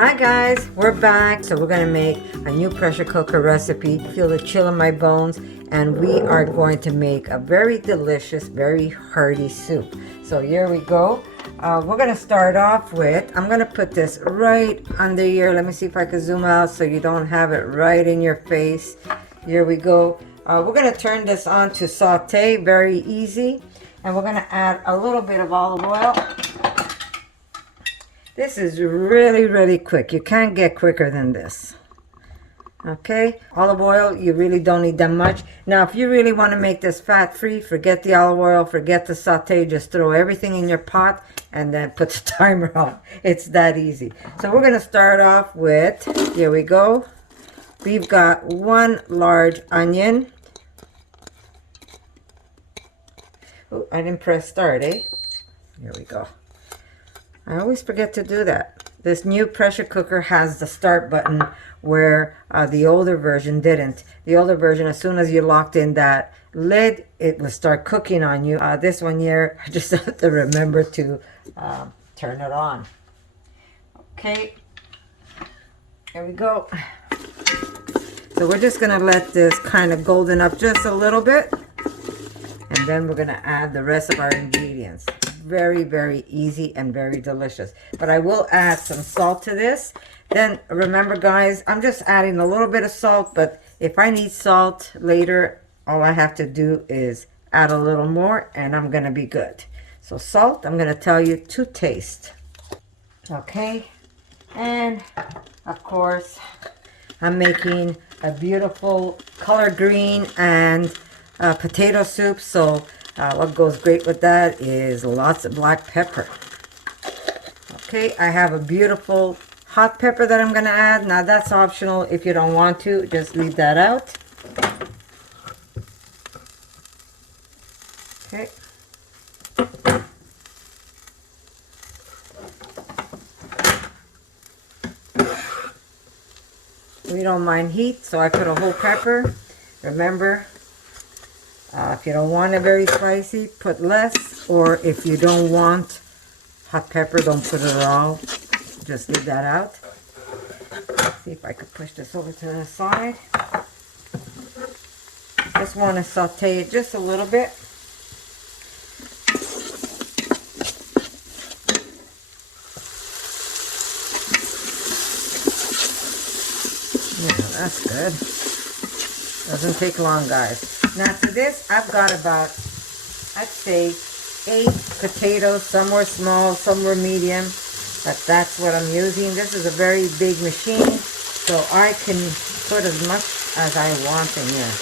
Hi guys, we're back. So we're gonna make a new pressure cooker recipe. Feel the chill in my bones, and we are going to make a very delicious, very hearty soup. So here we go. We're gonna start off with, I'm gonna put this right under here. Let me see if I can zoom out so you don't have it right in your face. Here we go. We're gonna turn this on to saute, very easy. And we're gonna add a little bit of olive oil. This is really, really quick. You can't get quicker than this. Okay, olive oil, you really don't need that much. Now, if you really want to make this fat-free, forget the olive oil, forget the saute, just throw everything in your pot and then put the timer on. It's that easy. So we're going to start off with, here we go. We've got 1 large onion. Oh, I didn't press start, eh? Here we go. I always forget to do that. This new pressure cooker has the start button where the older version didn't. The older version, as soon as you locked in that lid, it will start cooking on you. This one here, I just have to remember to turn it on. Okay, here we go. So we're just gonna let this kind of golden up just a little bit, and then we're gonna add the rest of our ingredients. Very, very easy and very delicious. But I will add some salt to this. Then remember guys, I'm just adding a little bit of salt, but if I need salt later, all I have to do is add a little more and I'm gonna be good. So salt, I'm gonna tell you to taste. Okay, and of course, I'm making a beautiful color green and potato soup, so what goes great with that is lots of black pepper. Okay, I have a beautiful hot pepper that I'm going to add. Now that's optional. If you don't want to, just leave that out. Okay. We don't mind heat, so I put a whole pepper. Remember, if you don't want it very spicy, put less. Or if you don't want hot pepper, don't put it at all. Just leave that out. Let's see if I could push this over to the side. Just want to saute it just a little bit. Yeah, that's good. Doesn't take long, guys. Now to this, I've got about, I'd say, 8 potatoes. Some were small, some were medium, but that's what I'm using. This is a very big machine, so I can put as much as I want in here.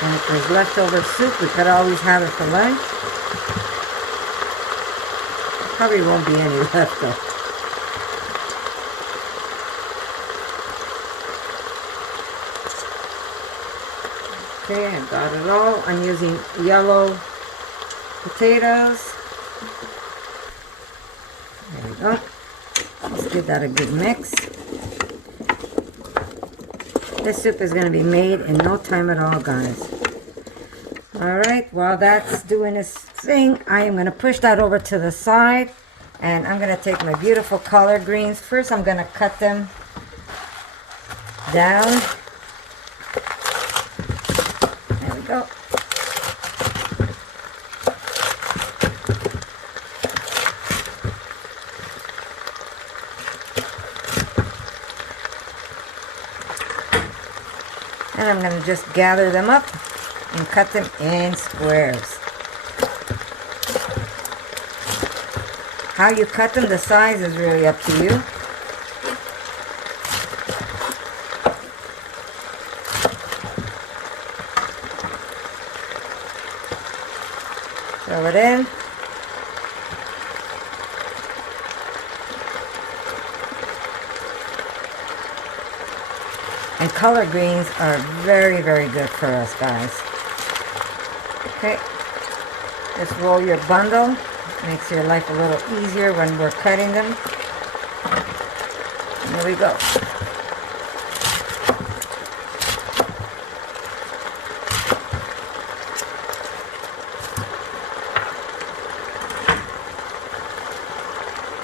And if there's leftover soup, we could always have it for lunch. Probably won't be any left though. Okay, I got it all. I'm using yellow potatoes. There we go. Let's give that a good mix. This soup is going to be made in no time at all, guys. Alright, while that's doing its thing, I am going to push that over to the side. And I'm going to take my beautiful collard greens. First, I'm going to cut them down. There we go. And I'm going to just gather them up and cut them in squares. How you cut them, the size is really up to you. Throw it in. And collard greens are very, very good for us, guys. Okay. Just roll your bundle. Makes your life a little easier when we're cutting them. There we go.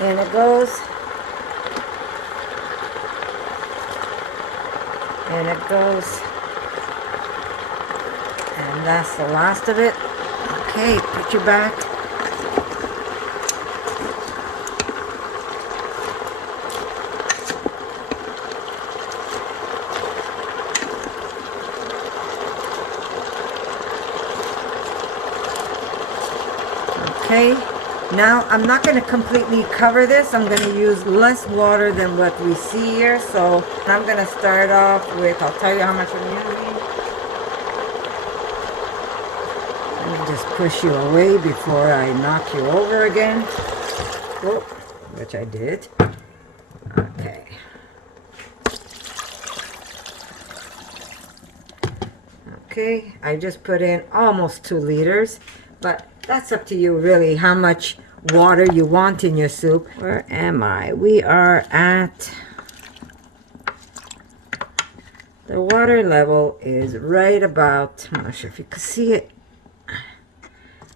In it goes. In it goes. And that's the last of it. Okay, put your back. Okay, now I'm not going to completely cover this. I'm going to use less water than what we see here. So I'm going to start off with, I'll tell you how much I'm using. Let me just push you away before I knock you over again. Oh, which I did. Okay. Okay, I just put in almost 2 liters, but that's up to you really how much water you want in your soup. Where am I? We are at, the water level is right about, I'm not sure if you can see it.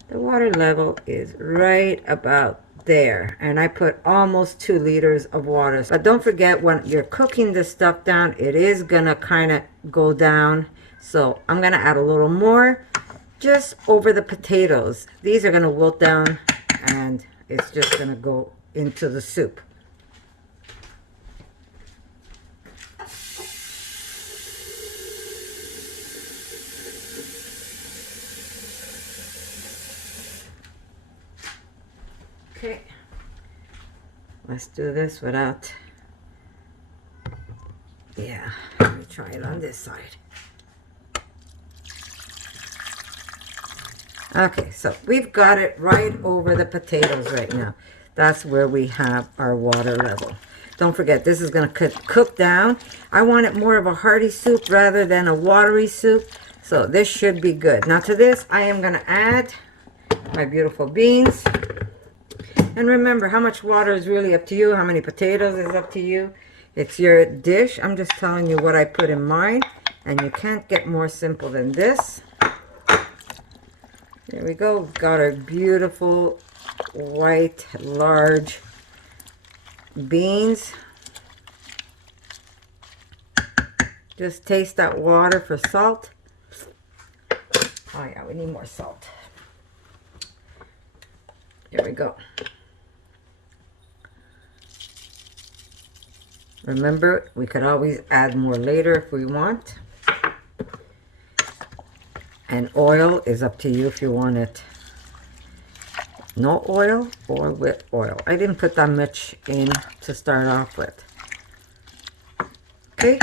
The water level is right about there, and I put almost 2 liters of water. But don't forget, when you're cooking this stuff down, it is gonna kind of go down. So I'm gonna add a little more just over the potatoes. These are gonna wilt down and it's just gonna go into the soup. Okay, let's do this without, yeah, let me try it on this side. Okay, so we've got it right over the potatoes right now. That's where we have our water level. Don't forget, this is going to cook down. I want it more of a hearty soup rather than a watery soup. So this should be good. Now to this, I am going to add my beautiful beans. And remember, how much water is really up to you. How many potatoes is up to you. It's your dish. I'm just telling you what I put in mine. And you can't get more simple than this. There we go. We've got our beautiful white large beans. Just taste that water for salt. Oh yeah, we need more salt. There we go. Remember, we could always add more later if we want. And oil is up to you if you want it no oil or with oil. I didn't put that much in to start off with. Okay,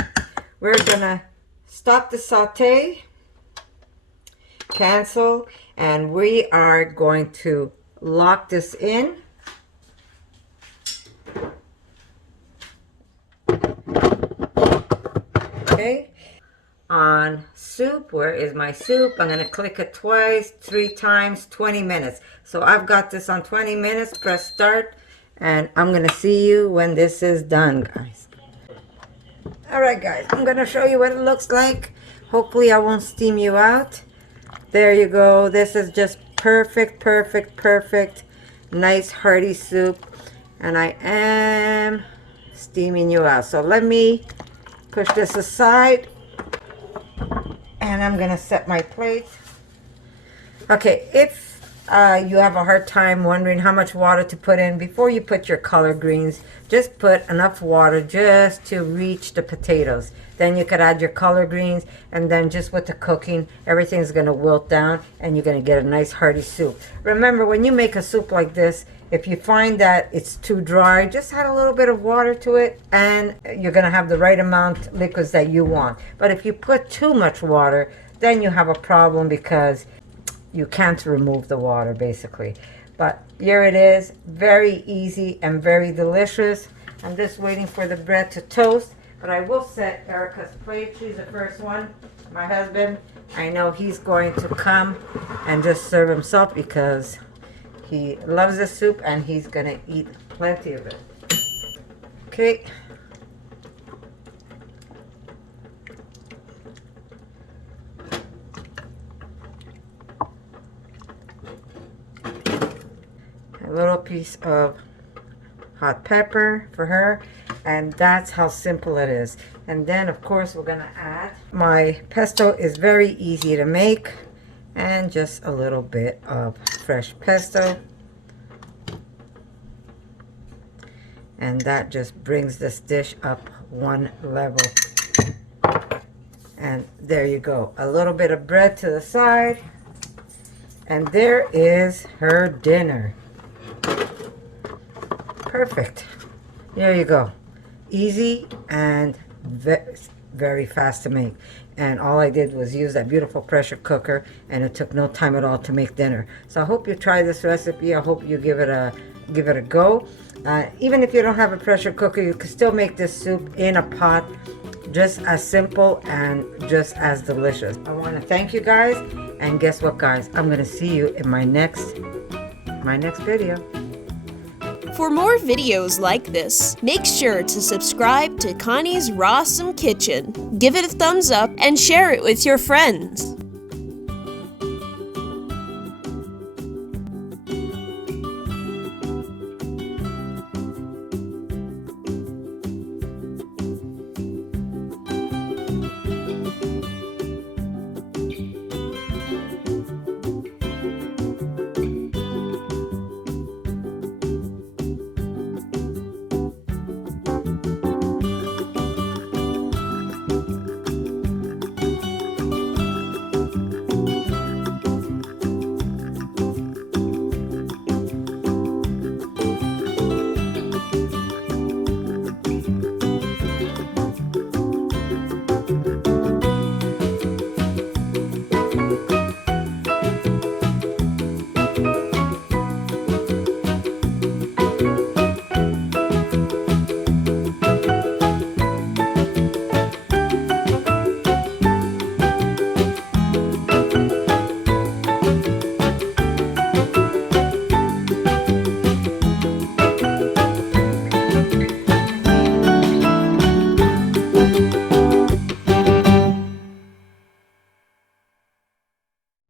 we're gonna stop the saute, cancel, and we are going to lock this in. Okay, on soup, where is my soup? I'm going to click it twice, 3 times, 20 minutes. So I've got this on 20 minutes. Press start, and I'm going to see you when this is done, guys. All right, guys, I'm going to show you what it looks like. Hopefully I won't steam you out. There you go. This is just perfect, perfect, perfect. Nice hearty soup. And I am steaming you out. So let me push this aside. And I'm going to set my plate. Okay, if you have a hard time wondering how much water to put in, before you put your collard greens, just put enough water just to reach the potatoes. Then you could add your collard greens, and then just with the cooking, everything's going to wilt down, and you're going to get a nice hearty soup. Remember, when you make a soup like this, if you find that it's too dry, just add a little bit of water to it, and you're going to have the right amount of liquids that you want. But if you put too much water, then you have a problem because you can't remove the water, basically. But here it is, very easy and very delicious. I'm just waiting for the bread to toast, but I will set Erica's plate. She's the first one. My husband I know he's going to come and just serve himself because he loves this soup and he's gonna eat plenty of it. Okay. A little piece of hot pepper for her, and that's how simple it is. And then of course we're gonna add, my pesto is very easy to make, and just a little bit of fresh pesto, and that just brings this dish up one level. And there you go, a little bit of bread to the side, and there is her dinner. Perfect. There you go. Easy and very fast to make. And all I did was use that beautiful pressure cooker, and it took no time at all to make dinner. So I hope you try this recipe. I hope you give it a go. Even if you don't have a pressure cooker, you can still make this soup in a pot, just as simple and just as delicious. I want to thank you guys, and guess what, guys? I'm going to see you in my next video. For more videos like this, make sure to subscribe to Connie's RAWsome Kitchen, give it a thumbs up, and share it with your friends.